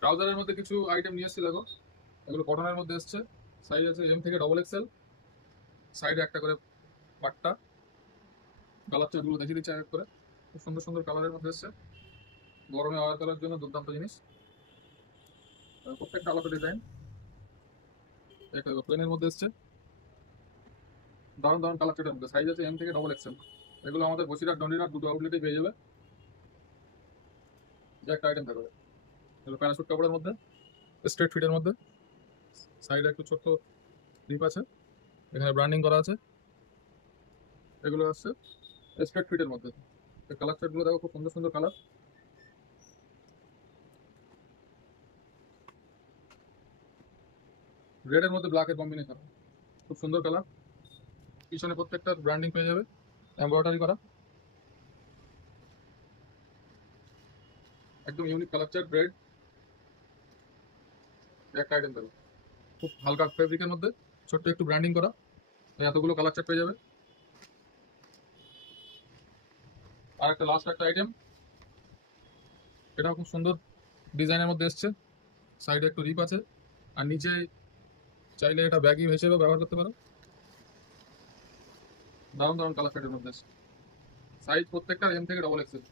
ট্রাউজারের মধ্যে কিছু আইটেম নিয়ে এসেছি দেখো, এগুলো কটনের মধ্যে এসছে। সাইজ আছে এম থেকে ডবল এক্সেল। সাইডে একটা করে পাট্টা। কালার চার্টগুলো দেখিয়ে দিচ্ছে এক এক করে, খুব সুন্দর সুন্দর কালারের মধ্যে এসছে। গরমে ওয়ার করার জন্য দুর্দান্ত জিনিস। প্রত্যেকটা আলাদা ডিজাইন। একটা প্লেনের মধ্যে এসছে, দারুণ দারুণ কালার চার্টের মধ্যে। সাইজ আছে এম থেকে ডবল এক্সেল। এগুলো আমাদের বসিরহাট ডন্ডিরহাট দুটো আউটলেটেই পেয়ে যাবে। যে একটা আইটেম থাকবে এগুলো প্যারাশুট কাপড়ের মধ্যে, স্ট্রেট ফিটের মধ্যে। সাইডে একটু ছোট্ট ডিপ আছে, এখানে ব্র্যান্ডিং করা আছে। এগুলো আসছে স্ট্রেট ফিটের মধ্যে। কালার চার্টগুলো দেখো, খুব সুন্দর সুন্দর কালার। রেডের মধ্যে ব্ল্যাকের কম্বিনেশন, খুব সুন্দর কালার। পিছনে প্রত্যেকটা ব্র্যান্ডিং পেয়ে যাবে, এমব্রয়ডারি করা। একদম ইউনিক কালার চার্ট। রেড একটা আইটেম দেবো, খুব হালকা ফেব্রিকের মধ্যে, ছোট্ট একটু ব্র্যান্ডিং করা। এতগুলো কালার চার্ট পেয়ে যাবে। আর একটা লাস্ট একটা আইটেম, এটাও খুব সুন্দর ডিজাইনের মধ্যে এসছে। সাইডে একটু রিপ আছে, আর নিচে চাইলে এটা ব্যাগি হিসেবে ব্যবহার করতে পারো। দারুণ দারুণ কালার চার্টের মধ্যে এসছে। সাইজ প্রত্যেকটা এম থেকে ডবল এক্সেল।